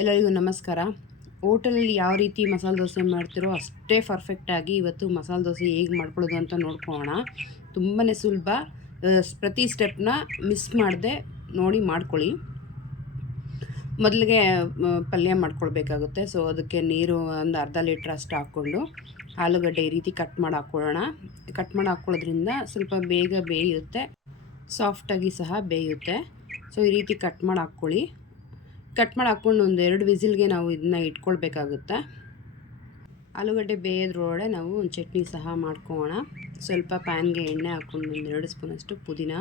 ಎಲ್ಲರಿಗೂ ನಮಸ್ಕಾರ. ಹೋಟೆಲಲ್ಲಿ ಯಾವ ರೀತಿ ಮಸಾಲೆ ದೋಸೆ ಮಾಡ್ತಿರೋ ಅಷ್ಟೇ ಪರ್ಫೆಕ್ಟಾಗಿ ಇವತ್ತು ಮಸಾಲೆ ದೋಸೆ ಹೇಗೆ ಮಾಡ್ಕೊಳ್ಳೋದು ಅಂತ ನೋಡ್ಕೊಳ್ಳೋಣ. ತುಂಬಾ ಸುಲಭ. ಪ್ರತಿ ಸ್ಟೆಪ್ನ ಮಿಸ್ ಮಾಡದೆ ನೋಡಿ ಮಾಡ್ಕೊಳ್ಳಿ. ಮೊದಲಿಗೆ ಪಲ್ಯ ಮಾಡ್ಕೊಳ್ಬೇಕಾಗುತ್ತೆ. ಸೊ ಅದಕ್ಕೆ ನೀರು ಒಂದು ಅರ್ಧ ಲೀಟ್ರ್ ಅಷ್ಟು ಹಾಕ್ಕೊಂಡು ಆಲೂಗಡ್ಡೆ ಈ ರೀತಿ ಕಟ್ ಮಾಡಿ ಹಾಕ್ಕೊಳ್ಳೋಣ. ಕಟ್ ಮಾಡಿ ಹಾಕ್ಕೊಳ್ಳೋದ್ರಿಂದ ಸ್ವಲ್ಪ ಬೇಗ ಬೇಯುತ್ತೆ. ಸಾಫ್ಟಾಗಿ ಸಹ ಬೇಯುತ್ತೆ. ಸೊ ಈ ರೀತಿ ಕಟ್ ಮಾಡಿ ಹಾಕ್ಕೊಳ್ಳಿ. ಕಟ್ ಮಾಡಿ ಹಾಕ್ಕೊಂಡು ಒಂದು ಎರಡು ವಿಸಿಲ್ಗೆ ನಾವು ಇದನ್ನ ಇಟ್ಕೊಳ್ಬೇಕಾಗುತ್ತೆ. ಆಲೂಗಡ್ಡೆ ಬೇಯೋದ್ರೊಳಗೆ ನಾವು ಒಂದು ಚಟ್ನಿ ಸಹ ಮಾಡ್ಕೊಳ್ಳೋಣ ಸ್ವಲ್ಪ ಪ್ಯಾನ್ಗೆ ಎಣ್ಣೆ ಹಾಕ್ಕೊಂಡು ಒಂದು ಎರಡು ಸ್ಪೂನಷ್ಟು ಪುದೀನ,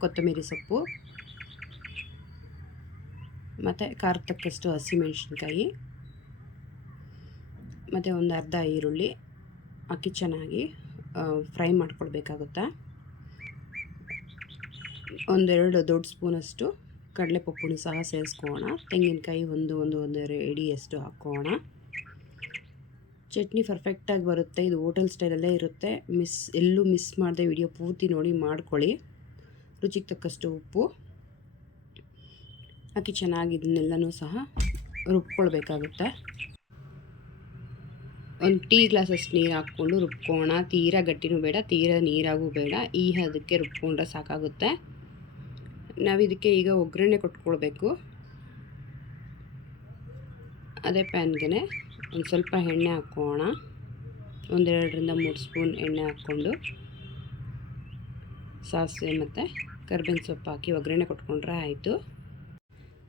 ಕೊತ್ತಂಬರಿ ಸೊಪ್ಪು, ಮತ್ತು ಖಾರದ ತಕ್ಕಷ್ಟು ಹಸಿಮೆಣಸಿನ್ಕಾಯಿ, ಮತ್ತು ಒಂದು ಅರ್ಧ ಈರುಳ್ಳಿ ಹಾಕಿ ಚೆನ್ನಾಗಿ ಫ್ರೈ ಮಾಡ್ಕೊಳ್ಬೇಕಾಗುತ್ತೆ. ಒಂದೆರಡು ದೊಡ್ಡ ಸ್ಪೂನಷ್ಟು ಕಡಲೆಪಪ್ಪುನು ಸಹ ಸೇರಿಸ್ಕೋಣ. ತೆಂಗಿನಕಾಯಿ ಒಂದು ಒಂದು, ಒಂದೂವರೆ ಇಡಿಯಷ್ಟು ಹಾಕ್ಕೋಣ ಚಟ್ನಿ ಪರ್ಫೆಕ್ಟಾಗಿ ಬರುತ್ತೆ. ಇದು ಹೋಟೆಲ್ ಸ್ಟೈಲಲ್ಲೇ ಇರುತ್ತೆ. ಮಿಸ್ ಎಲ್ಲೂ ಮಿಸ್ ಮಾಡದೆ ವಿಡಿಯೋ ಪೂರ್ತಿ ನೋಡಿ ಮಾಡ್ಕೊಳ್ಳಿ. ರುಚಿಗೆ ತಕ್ಕಷ್ಟು ಉಪ್ಪು. ಹಾಕಿ ಚೆನ್ನಾಗಿ ಇದನ್ನೆಲ್ಲನೂ ಸಹ ರುಬ್ಕೊಳ್ಬೇಕಾಗುತ್ತೆ. ಒಂದು ಟೀ ಗ್ಲಾಸಷ್ಟು ನೀರು ಹಾಕ್ಕೊಂಡು ರುಬ್ಕೋಣ. ತೀರಾ ಗಟ್ಟಿನೂ ಬೇಡ, ತೀರಾ ನೀರಾಗೂ ಬೇಡ. ಈ ಹದಕ್ಕೆ ರುಬ್ಕೊಂಡ್ರೆ ಸಾಕಾಗುತ್ತೆ. ನಾವು ಇದಕ್ಕೆ ಈಗ ಒಗ್ಗರಣೆ ಕೊಟ್ಕೊಳ್ಬೇಕು. ಅದೇ ಪ್ಯಾನ್ಗೆ ಒಂದು ಸ್ವಲ್ಪ ಎಣ್ಣೆ ಹಾಕ್ಕೋಣ ಒಂದೆರಡರಿಂದ ಮೂರು ಸ್ಪೂನ್ ಎಣ್ಣೆ ಹಾಕ್ಕೊಂಡು ಸಾಸಿವೆ ಮತ್ತು ಕರ್ಬೇವಿನ ಸೊಪ್ಪು ಹಾಕಿ ಒಗ್ಗರಣೆ ಕೊಟ್ಕೊಂಡ್ರೆ ಆಯಿತು.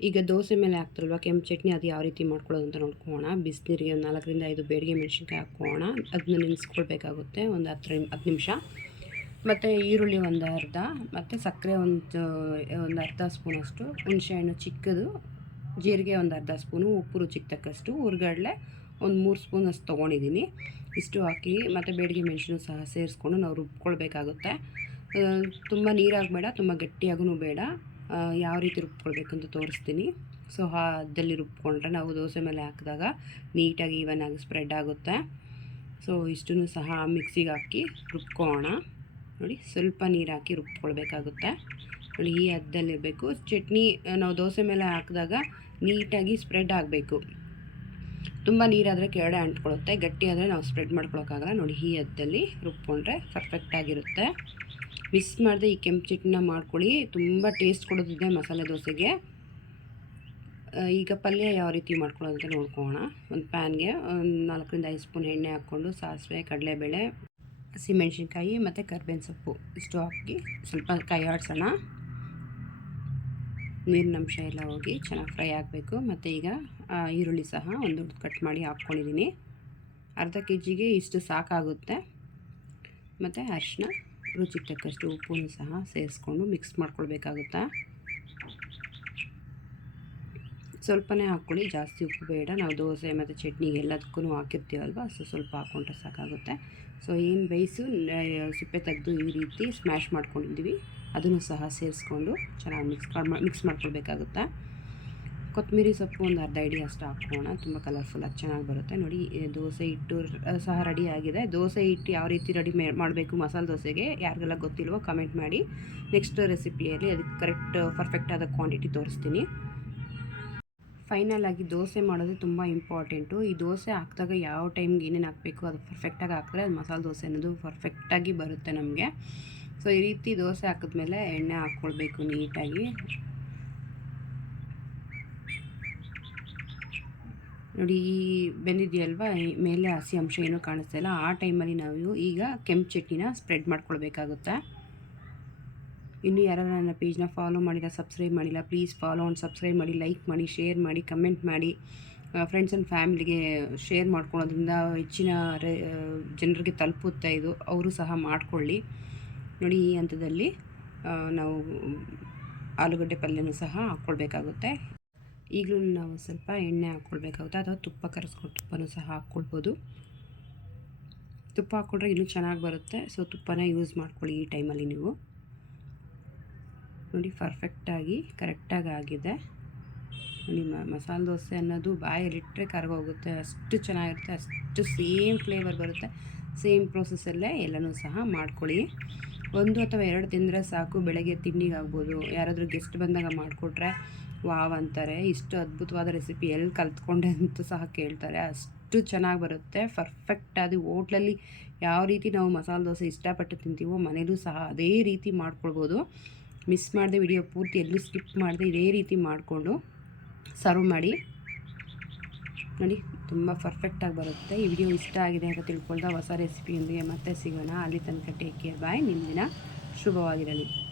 ಈಗ ದೋಸೆ ಮೇಲೆ ಹಾಕ್ತಾರಲ್ವ, ಕೆಂಪು ಚಟ್ನಿ ಅದು ಯಾವ ರೀತಿ ಮಾಡ್ಕೊಳ್ಳೋದು ಅಂತ ನೋಡ್ಕೋಣ ಬಿಸಿನೀರಿಗೆ ಒಂದು ನಾಲ್ಕರಿಂದ ಐದು ಬೇಡಿಗೆ ಮೆಣಸಿನ್ಕಾಯಿ ಹಾಕ್ಕೋಣ ಅದನ್ನ ನೆನೆಸ್ಕೊಳ್ಬೇಕಾಗುತ್ತೆ ಒಂದು ಹತ್ತು ಹತ್ತು ನಿಮಿಷ. ಮತ್ತು ಈರುಳ್ಳಿ ಒಂದು ಅರ್ಧ, ಮತ್ತು ಸಕ್ಕರೆ ಒಂದು ಒಂದು ಅರ್ಧ ಸ್ಪೂನಷ್ಟು ಹುಣಸೆಹಣ್ಣು ಚಿಕ್ಕದು, ಜೀರಿಗೆ ಒಂದು ಅರ್ಧ ಸ್ಪೂನು ಉಪ್ಪು ರುಚಿಗೆ ತಕ್ಕಷ್ಟು ಹುರ್ಗಡ್ಲೆ ಒಂದು ಮೂರು ಸ್ಪೂನಷ್ಟು ತೊಗೊಂಡಿದ್ದೀನಿ. ಇಷ್ಟು ಹಾಕಿ ಮತ್ತು ಬೇಡಿಗೆ ಮೆಣಸಿನ ಸಹ ಸೇರಿಸ್ಕೊಂಡು ನಾವು ರುಬ್ಕೊಳ್ಬೇಕಾಗುತ್ತೆ. ತುಂಬ ನೀರಾಗಬೇಡ, ತುಂಬ ಗಟ್ಟಿಯಾಗೂ ಬೇಡ. ಯಾವ ರೀತಿ ರುಬ್ಕೊಳ್ಬೇಕಂತ ತೋರಿಸ್ತೀನಿ. ಸೊ ಅದಲ್ಲಿ ರುಬ್ಕೊಂಡ್ರೆ ನಾವು ದೋಸೆ ಮೇಲೆ ಹಾಕಿದಾಗ ನೀಟಾಗಿ ಈವನ್ ಆಗಿ ಸ್ಪ್ರೆಡ್ ಆಗುತ್ತೆ. ಸೊ, ಇಷ್ಟನ್ನು ಸಹ ಮಿಕ್ಸಿಗೆ ಹಾಕಿ ರುಬ್ಕೊಳ್ಳೋಣ. ನೋಡಿ, ಸ್ವಲ್ಪ ನೀರು ಹಾಕಿ ರುಬ್ಕೊಳ್ಬೇಕಾಗುತ್ತೆ. ನೋಡಿ, ಈ ಹದ್ದಲ್ಲಿರಬೇಕು ಚಟ್ನಿ ನಾವು ದೋಸೆ ಮೇಲೆ ಹಾಕಿದಾಗ ನೀಟಾಗಿ ಸ್ಪ್ರೆಡ್ ಆಗಬೇಕು. ತುಂಬ ನೀರಾದರೆ ಕೆಳಗಡೆ ಅಂಟ್ಕೊಳ್ಳುತ್ತೆ ಗಟ್ಟಿ ಆದರೆ ನಾವು ಸ್ಪ್ರೆಡ್ ಮಾಡ್ಕೊಳಕ್ಕಾಗಲ್ಲ. ನೋಡಿ, ಈ ಹದ್ದಲ್ಲಿ ರುಬ್ಕೊಂಡ್ರೆ ಪರ್ಫೆಕ್ಟಾಗಿರುತ್ತೆ ಮಿಸ್ ಮಾಡಿದೆ ಈ ಕೆಂಪು ಚಟ್ನಿನ ಮಾಡ್ಕೊಳ್ಳಿ. ತುಂಬ ಟೇಸ್ಟ್ ಕೊಡೋದಿದೆ ಮಸಾಲೆ ದೋಸೆಗೆ. ಈಗ ಪಲ್ಯ ಯಾವ ರೀತಿ ಮಾಡ್ಕೊಳ್ಳೋದು ಅಂತ ನೋಡ್ಕೊಳ್ಳೋಣ ಒಂದು ಪ್ಯಾನ್ಗೆ ಒಂದು ನಾಲ್ಕರಿಂದ ಐದು ಸ್ಪೂನ್ ಎಣ್ಣೆ ಹಾಕ್ಕೊಂಡು ಸಾಸಿವೆ, ಕಡಲೆಬೇಳೆ ಹಸಿಮೆಣ್ಸಿನ್ಕಾಯಿ ಮತ್ತು ಕರ್ಬೇವಿನ ಸೊಪ್ಪು ಇಷ್ಟು ಹಾಕಿ ಸ್ವಲ್ಪ ಕೈ ಆಡಿಸೋಣ ನೀರಿನ ಅಂಶ ಎಲ್ಲ ಹೋಗಿ ಚೆನ್ನಾಗಿ ಫ್ರೈ ಆಗಬೇಕು. ಮತ್ತು ಈಗ ಈರುಳ್ಳಿ ಸಹ ಒಂದು ಕಟ್ ಮಾಡಿ ಹಾಕ್ಕೊಂಡಿದ್ದೀನಿ ಅರ್ಧ ಕೆ ಜಿಗೆ ಇಷ್ಟು ಸಾಕಾಗುತ್ತೆ. ಮತ್ತು ಅರಿಶಿನ ರುಚಿಗೆ ತಕ್ಕಷ್ಟು ಉಪ್ಪು ಸಹ ಸೇರಿಸ್ಕೊಂಡು ಮಿಕ್ಸ್ ಮಾಡ್ಕೊಳ್ಬೇಕಾಗುತ್ತೆ? ಸ್ವಲ್ಪನೇ ಹಾಕ್ಕೊಳ್ಳಿ, ಜಾಸ್ತಿ ಉಪ್ಪು ಬೇಡ. ನಾವು ದೋಸೆ ಮತ್ತು ಚಟ್ನಿಗೆ ಎಲ್ಲದಕ್ಕೂ ಹಾಕಿರ್ತೀವಲ್ವ? ಸೊ ಸ್ವಲ್ಪ ಹಾಕ್ಕೊಂಡ್ರೆ ಸಾಕಾಗುತ್ತೆ. ಸೊ ಏನು ಬೇಯಿಸು ಸಿಪ್ಪೆ ತೆಗೆದು ಈ ರೀತಿ ಸ್ಮ್ಯಾಶ್ ಮಾಡ್ಕೊಂಡಿದ್ದೀವಿ. ಅದನ್ನು ಸಹ ಸೇರಿಸ್ಕೊಂಡು ಚೆನ್ನಾಗಿ ಮಿಕ್ಸ್ ಮಿಕ್ಸ್ ಮಾಡ್ಕೊಳ್ಬೇಕಾಗುತ್ತೆ? ಕೊತ್ತಂಬರಿ ಸೊಪ್ಪು ಒಂದು ಅರ್ಧ ಇಡಿ ಅಷ್ಟು ಹಾಕ್ಕೋಣ ತುಂಬ ಕಲರ್ಫುಲ್ಲಾಗಿ ಚೆನ್ನಾಗಿ ಬರುತ್ತೆ. ನೋಡಿ ದೋಸೆ ಹಿಟ್ಟು ಸಹ ರೆಡಿ ಆಗಿದೆ. ದೋಸೆ ಹಿಟ್ಟು ಯಾವ ರೀತಿ ರೆಡಿ ಮಾಡಬೇಕು ಮಸಾಲೆ ದೋಸೆಗೆ ಯಾರಿಗೆಲ್ಲ ಗೊತ್ತಿಲ್ವೋ ಕಮೆಂಟ್ ಮಾಡಿ. ನೆಕ್ಸ್ಟ್ ರೆಸಿಪಿಯಲ್ಲಿ ಅದಕ್ಕೆ ಕರೆಕ್ಟ್ ಪರ್ಫೆಕ್ಟಾದ ಕ್ವಾಂಟಿಟಿ ತೋರಿಸ್ತೀನಿ. ಫೈನಲ್ ಆಗಿ ದೋಸೆ ಮಾಡೋದು ತುಂಬ ಇಂಪಾರ್ಟೆಂಟು. ಈ ದೋಸೆ ಹಾಕಿದಾಗ ಯಾವ ಟೈಮ್ಗೆ ಏನೇನು ಹಾಕಬೇಕು ಅದು ಪರ್ಫೆಕ್ಟಾಗಿ ಹಾಕಿದ್ರೆ ಅದು ಮಸಾಲೆ ದೋಸೆ ಅನ್ನೋದು ಪರ್ಫೆಕ್ಟಾಗಿ ಬರುತ್ತೆ ನಮಗೆ. ಸೊ ಈ ರೀತಿ ದೋಸೆ ಹಾಕಿದ್ಮೇಲೆ ಎಣ್ಣೆ ಹಾಕ್ಕೊಳ್ಬೇಕು ನೀಟಾಗಿ. ನೋಡಿ, ಈ ಬೆಂದಿದೆಯಲ್ವಾ? ಮೇಲೆ ಹಸಿ ಅಂಶ ಏನೂ ಕಾಣಿಸ್ತಾ ಇಲ್ಲ. ಆ ಟೈಮಲ್ಲಿ ನಾವು ಈಗ ಕೆಂಪು ಚಟ್ನಿನ ಸ್ಪ್ರೆಡ್ ಮಾಡ್ಕೊಳ್ಬೇಕಾಗುತ್ತೆ. ಇನ್ನು ಯಾರು ನನ್ನ ಪೇಜ್ನ ಫಾಲೋ ಮಾಡಿಲ್ಲ, ಸಬ್ಸ್ಕ್ರೈಬ್ ಮಾಡಿಲ್ಲ, ಪ್ಲೀಸ್ ಫಾಲೋ ಆ್ಯಂಡ್ ಸಬ್ಸ್ಕ್ರೈಬ್ ಮಾಡಿ, ಲೈಕ್ ಮಾಡಿ, ಶೇರ್ ಮಾಡಿ, ಕಮೆಂಟ್ ಮಾಡಿ. ಫ್ರೆಂಡ್ಸ್ ಆ್ಯಂಡ್ ಫ್ಯಾಮಿಲಿಗೆ ಶೇರ್ ಮಾಡ್ಕೊಳ್ಳೋದ್ರಿಂದ ಹೆಚ್ಚಿನ ರೆ ಜನರಿಗೆ ತಲುಪುತ್ತೆ ಇದು, ಅವರು ಸಹ ಮಾಡಿಕೊಳ್ಳಿ. ನೋಡಿ, ಈ ಹಂತದಲ್ಲಿ ನಾವು ಆಲೂಗಡ್ಡೆ ಪಲ್ಯನೂ ಸಹ ಹಾಕ್ಕೊಳ್ಬೇಕಾಗುತ್ತೆ. ಈಗಲೂ ನಾವು ಸ್ವಲ್ಪ ಎಣ್ಣೆ ಹಾಕ್ಕೊಳ್ಬೇಕಾಗುತ್ತೆ, ಅಥವಾ ತುಪ್ಪ ಕರೆಸ್ಕೊಂಡು ತುಪ್ಪನೂ ಸಹ ಹಾಕ್ಕೊಳ್ಬೋದು. ತುಪ್ಪ ಹಾಕ್ಕೊಂಡ್ರೆ ಇನ್ನೂ ಚೆನ್ನಾಗಿ ಬರುತ್ತೆ, ಸೊ ತುಪ್ಪನೇ ಯೂಸ್ ಮಾಡ್ಕೊಳ್ಳಿ ಈ ಟೈಮಲ್ಲಿ ನೀವು. ನೋಡಿ ಪರ್ಫೆಕ್ಟಾಗಿ ಕರೆಕ್ಟಾಗಿ ಆಗಿದೆ. ನೋಡಿ ಮಸಾಲೆ ದೋಸೆ ಅನ್ನೋದು ಬಾಯಲ್ಲಿಟ್ಟರೆ ಕರಗೋಗುತ್ತೆ. ಅಷ್ಟು ಚೆನ್ನಾಗಿರುತ್ತೆ, ಅಷ್ಟು ಸೇಮ್ ಫ್ಲೇವರ್ ಬರುತ್ತೆ. ಸೇಮ್ ಪ್ರೊಸೆಸ್ಸಲ್ಲೇ ಎಲ್ಲನೂ ಸಹ ಮಾಡ್ಕೊಳ್ಳಿ. ಒಂದು ಅಥವಾ ಎರಡು ತಿಂದರೆ ಸಾಕು, ಬೆಳಗ್ಗೆ ತಿಂಡಿಗೆ ಆಗ್ಬೋದು. ಯಾರಾದರೂ ಗೆಸ್ಟ್ ಬಂದಾಗ ಮಾಡಿಕೊಟ್ರೆ ವಾವ್ ಅಂತಾರೆ. ಇಷ್ಟು ಅದ್ಭುತವಾದ ರೆಸಿಪಿ ಎಲ್ಲಿ ಕಲ್ತ್ಕೊಂಡೆ ಅಂತ ಸಹ ಕೇಳ್ತಾರೆ. ಅಷ್ಟು ಚೆನ್ನಾಗಿ ಬರುತ್ತೆ. ಪರ್ಫೆಕ್ಟ್ ಅದು ಹೋಟ್ಲಲ್ಲಿ ಯಾವ ರೀತಿ ನಾವು ಮಸಾಲೆ ದೋಸೆ ಇಷ್ಟಪಟ್ಟು ತಿಂತೀವೋ ಮನೇಲೂ ಸಹ ಅದೇ ರೀತಿ ಮಾಡ್ಕೊಳ್ಬೋದು. ಮಿಸ್ ಮಾಡದೆ, ವಿಡಿಯೋ ಪೂರ್ತಿ ಎಲ್ಲೂ ಸ್ಕಿಪ್ ಮಾಡದೆ, ಇದೇ ರೀತಿ ಮಾಡಿಕೊಂಡು ಸರ್ವ್ ಮಾಡಿ. ನೋಡಿ, ತುಂಬ ಪರ್ಫೆಕ್ಟಾಗಿ ಬರುತ್ತೆ. ಈ ವಿಡಿಯೋ ಇಷ್ಟ ಆಗಿದೆ ಅಂತ ತಿಳ್ಕೊಳ್ತಾ ಹೊಸ ರೆಸಿಪಿಯೊಂದಿಗೆ ಮತ್ತೆ ಸಿಗೋಣ. ಅಲ್ಲಿ ತನಕ ಟೇಕ್ ಕೇರ್ ಬಾಯ್ ನಿಮ್ಮ ದಿನ ಶುಭವಾಗಿರಲಿ.